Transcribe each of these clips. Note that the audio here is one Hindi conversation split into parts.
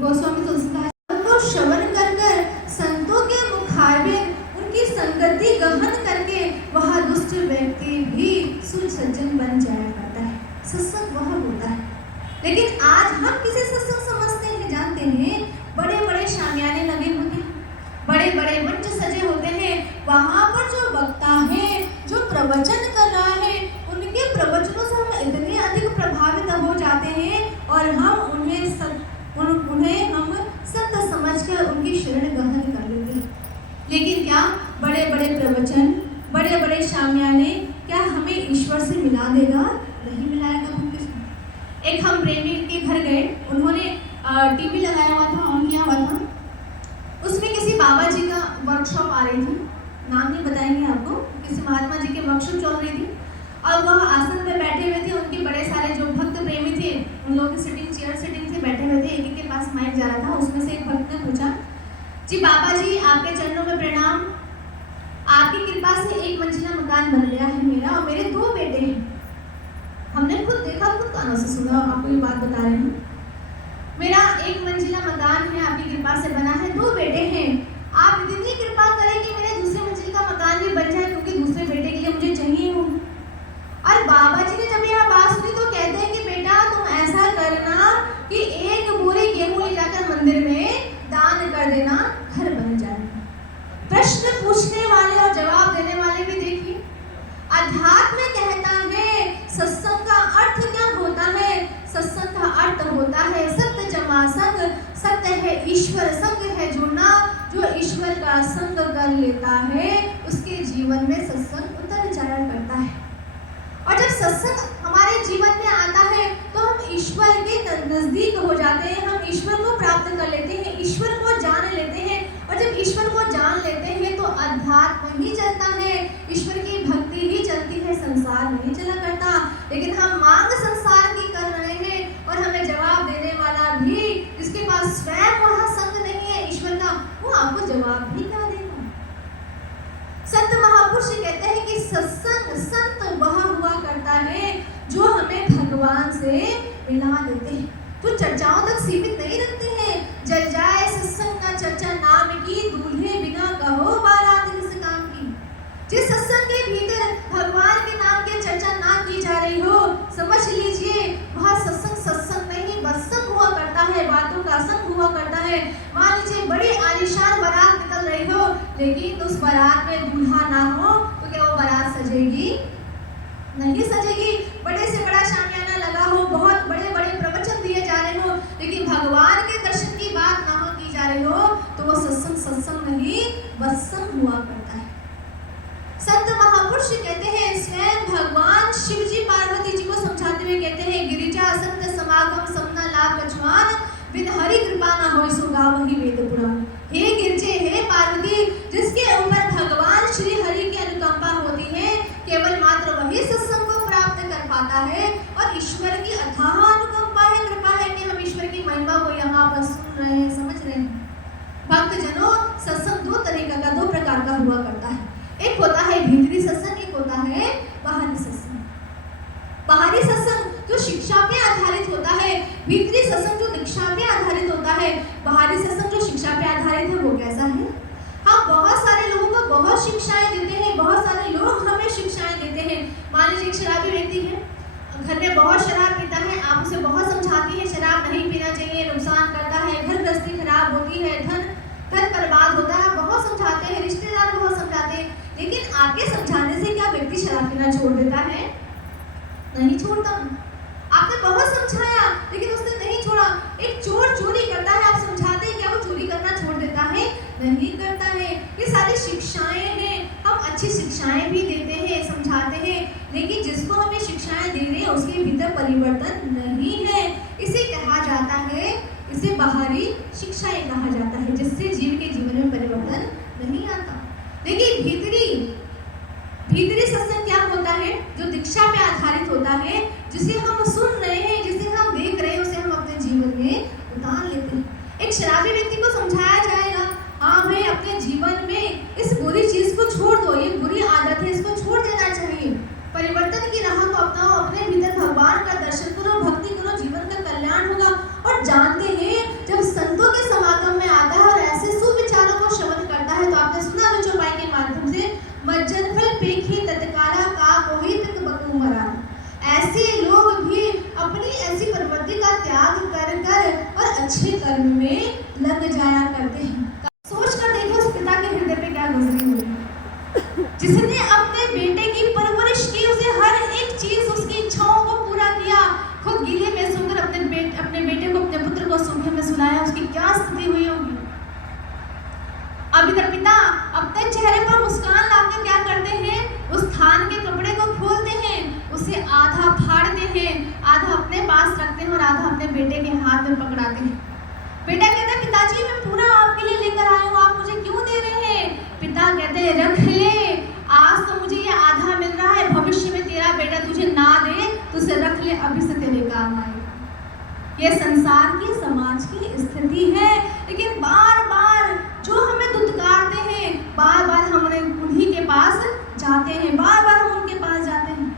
गोस्वामी तुलसीदास को श्रवण कर कर संतों के मुखारबिन उनकी संगति गहन करके वह दुष्ट व्यक्ति भी सुसज्जन बन जाया करता है। सत्संग वह होता है। लेकिन आज हम किसे सत्संग समझते हैं जानते हैं? बड़े बड़े शामियाने लगे होते हैं, बड़े बड़े मंच सजे होते हैं, वहाँ पर जो वक्ता है, जो प्रवचन कर रहा है, उनके प्रवचनों से हम इतने अधिक प्रभावित हो जाते हैं और हम उन्हें हम सत्य समझकर उनकी शरण ग्रहण कर लेते हैं। लेकिन क्या बड़े बड़े प्रवचन, बड़े बड़े शामियाने क्या हमें ईश्वर से मिला देगा? नहीं मिलाएगा। एक हम प्रेमी के घर गए, उन्होंने टीवी लगाया हुआ था, ऑन किया हुआ था, उसमें किसी बाबा जी का वर्कशॉप आ रही थी, नाम नहीं बताएंगे आपको, किसी महात्मा जी की वर्कशॉप चल रही थी और वह आसन पे बैठे हुए थे। उनके बड़े सारे जो भक्त प्रेमी थे, उन लोगों की चेयर सिटिंग से बैठे हुए थे। एक एक के पास माइक जा रहा था। उसमें से एक भक्त ने पूछा, जी बाबा जी आपके चरणों में प्रणाम, आपकी कृपा से एक मंजिला मकान बन गया है मेरा और मेरे 2 बेटे हैं। हमने खुद देखा, खुद कानों से सुना, आपको ये बात बता रहे हैं। मेरा 1 मंजिला मकान है, आपकी कृपा से बना है, 2 बेटे हैं, आप इतनी कृपा करें कि मेरे दूसरे मंजिल का मकान भी बन जाए, क्योंकि दूसरे बेटे के लिए मुझे चाहिए हो। और बाबा जी ने जब यह बात सुनी तो कहते हैं कि बेटा तुम ऐसा करना कि 1 बोरी गेहूं ले जाकर मंदिर में दान कर देना, घर बन जाएगा। प्रश्न पूछने वाले और जवाब देने वाले भी देखिए। अध्यात्म कहता है सत्संग का अर्थ क्या होता है? सत्संग का अर्थ होता है सत्य जमा संग। सत्य है ईश्वर, संग है जुड़ना। जो ईश्वर का संग कर लेता है उसके जीवन में सत्संग उतर जाया करता है। और जब सत्संग हमारे जीवन में आता है तो हम ईश्वर के नजदीक हो जाते हैं, हम ईश्वर को प्राप्त कर लेते हैं, ईश्वर को जान लेते हैं। और जब ईश्वर को जान लेते हैं तो अध्यात्म ही चलता है, ईश्वर की भक्ति ही चलती है, संसार नहीं चला करता। लेकिन हम मांग संसार की कर रहे हैं और हमें जवाब देने वाला भी, जिसके पास स्वयं वहाँ संग नहीं है ईश्वर का, वो आपको जवाब भी क्या देगा? संत महापुरुष कहते हैं कि सत्संग संत वह हुआ करता है जो हमें भगवान से मिला देते हैं, जो चर्चाओं तक सीमित नहीं रखते हैं। जल जाए सत्संग का चर्चा नाम की, दूल्हे बिना कहो बारात किस काम की। जिस सत्संग के भीतर भगवान के नाम की चर्चा ना की जा रही हो, समझ लीजिए वह सत्संग सत्संग नहीं बत्संग हुआ करता है, बातों का संग हुआ करता है। मान लीजिए बड़ी आलीशान बारात निकल रही हो, लेकिन उस बारात में दूल्हा ना हो तो क्या वो बारात सजेगी? नहीं सजेगी। बड़े से बड़ा शामियाना लगा हो, बहुत बड़े बड़े प्रवचन दिए जा रहे हो, लेकिन भगवान के दर्शन की बात ना हो की जा रही हो, तो वो सत्संग सत्संग नहीं बत्संग हुआ करता है। संत महापुरुष कहते हैं, स्वयं भगवान शिव जी पार्वती जी को समझाते हुए कहते हैं, गिरिजा संत समागम समना लाभ लक्ष्मण, बिन हरि कृपा न होय सो गावहि वेद पुराण। हे गिरजे, हे पार्वती, जिसके ऊपर भगवान श्री हरि की अनुकंपा होती है, केवल मात्र वही सत्संग को प्राप्त कर पाता है। और ईश्वर की अथाह अनुकंपा है, कृपा है कि हम ईश्वर की महिमा को यहाँ पर सुन रहे हैं, समझ रहे हैं। भक्तजनों, सत्संग 2 तरीका का, 2 प्रकार का हुआ करता है। एक होता है भीतरी सत्संग, एक होता है बाहरी सत्संग। बाहरी सत्संग जो शिक्षा पे आधारित होता है, भीतरी सत्संग जो दीक्षा पे आधारित होता है। बाहरी सत्संग जो शिक्षा पे आधारित है वो कैसा है? हम बहुत सारे लोगों को बहुत शिक्षाएं देते हैं, बहुत सारे लोग हमें शिक्षाएं देते हैं। मान लीजिए एक शराबी व्यक्ति है, घर में बहुत शराब पीता है, आप उसे बहुत समझाती है शराब नहीं पीना चाहिए, नुकसान करता है, घर गृहस्थी खराब होती है, धन बर्बाद होता है, बहुत समझाते हैं, रिश्तेदार बहुत समझाते हैं, लेकिन आपके समझाने से क्या व्यक्ति शराब पीना छोड़ देता है? नहीं छोड़ता। आपने बहुत समझाया लेकिन उसने नहीं छोड़ा। एक चोर चोरी करता है, आप समझाते हैं, क्या वो चोरी करना छोड़ देता है? नहीं करता है। ये सारी शिक्षाएं हैं, हम अच्छी शिक्षाएं भी देते हैं, समझाते हैं, लेकिन जिसको हमें शिक्षाएं दे रहे हैं उसके भीतर परिवर्तन नहीं है। इसे कहा जाता है, इसे बाहरी शिक्षाएं कहा जाता है, जिससे जीव के जीवन में परिवर्तन नहीं आता। लेकिन भीतरी सत्संग क्या होता है? जो दीक्षा पे आधारित होता है, जिसे हम सुन रहे हैं, जिसे हम देख रहे हैं, उसे हम अपने जीवन में उतार लेते हैं। एक शराबी व्यक्ति को समझाया जाएगा, हाँ भाई अपने जीवन में इस बुरी चीज को छोड़ दो, ये बुरी आदत है, इसको छोड़ देना चाहिए, परिवर्तन अच्छे कर्म में लग जाया करते हैं। सोच कर देखिए उस पिता के हृदय पे क्या गुजरी होगी, जिसने अपने बेटे की परवरिश की, उसे हर एक चीज उसकी इच्छाओं को पूरा किया, खुद गीले में सोकर अपने बेटे को, अपने पुत्र को सूखे में सुलाया। उसकी क्या स्थिति हुई होगी। अब इधर पिता अपने चेहरे पर मुस्कान लाकर क्या करते हैं, उस थान के कपड़े को खोलते हैं, उसे आधा फाड़ते हैं, आधा अपने पास रखते हैं और आधा अपने बेटे के हाथ में पकड़ाते हैं। बेटा कहता है पिताजी मैं पूरा आपके लिए लेकर आया हूँ, आप मुझे क्यों दे रहे हैं। पिता कहते हैं रख ले, आज तो मुझे ये आधा मिल रहा है, भविष्य में तेरा बेटा तुझे ना दे तो उसे रख ले, अभी से तेरे काम आए। ये संसार की, समाज की स्थिति है। लेकिन बार बार जो हमें दुत्कारते हैं, बार बार हम उन्हीं के पास जाते हैं, बार बार हम उनके पास जाते हैं।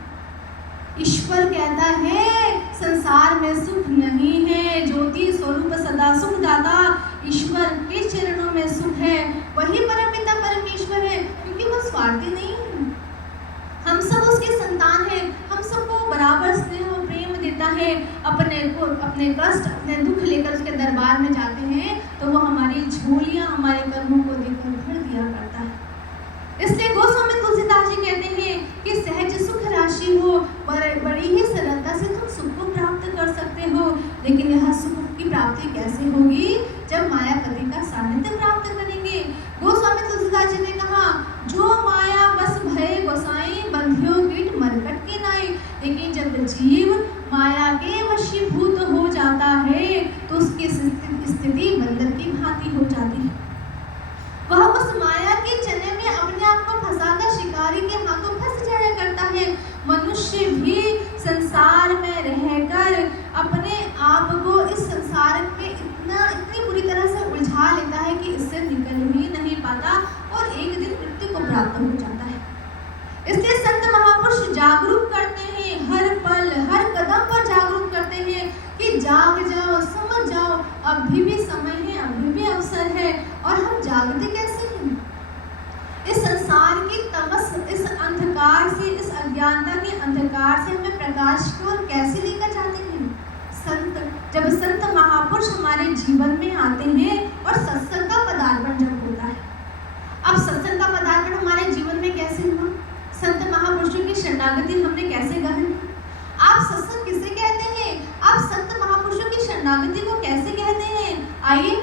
ईश्वर कहता है संसार में सुख नहीं है, ज्योति स्वरूप सदा सुख दाता, ईश्वर के चरणों में सुख है, वही परमपिता परमेश्वर है, क्योंकि वो स्वार्थी नहीं है। हम सब उसके संतान हैं, हम सबको बराबर स्नेह और प्रेम देता है। अपने कष्ट, अपने दुख लेकर उसके दरबार में जाते हैं तो वो हमारी झोलियां, हमारे कर्मों को देखकर भर दिया करता है। इसलिए गोस्वामी तुलसीदास जी कहते हैं कि सहज सुख राशि हो, बड़ी ही सरलता से तुम सुख को प्राप्त कर सकते हो। लेकिन यह सुख की प्राप्ति कैसे होगी, जब मायापति का सानिध्य प्राप्त करेंगे। गोस्वामी तुलसीदास जी ने कहा जो माया बस भय गोसाई, बंधियो कीट मरकट के नाई। लेकिन जब जीव माया के वशीभूत हो जाता है तो उसकी स्थिति बंदर की भांति हो जाती है। वह उस माया के चने में अपने आप को फंसाकर शिकारी के हाथों फंस जाया करता है। मनुष्य भी संसार में रहकर अपने आप को इस संसार में इतनी बुरी तरह से उलझा लेता है कि इससे निकल ही नहीं पाता और एक दिन मृत्यु को प्राप्त हो जाता है। इसलिए संत महापुरुष जागरूक करते हैं, हर पल हर कदम पर जागरूक करते हैं कि जाग जाओ, समझ जाओ, अभी भी समय है, अभी भी अवसर है। और हम जागते कैसे हैं, इस संसार की तमस, इस अंधकार से, इस अज्ञानता के अंधकार से हमें प्रकाश की ओर कैसे लेकर जाते हैं। जब संत महापुरुष हमारे जीवन में आते हैं और सत्संग का पदार्पण जब होता है। अब सत्संग का पदार्पण हमारे जीवन में कैसे हुआ, संत महापुरुषों की शरणागति हमने कैसे ग्रहण की। आप सत्संग किसे कहते हैं, आप संत महापुरुषों की शरणागति को कैसे कहते हैं, आइए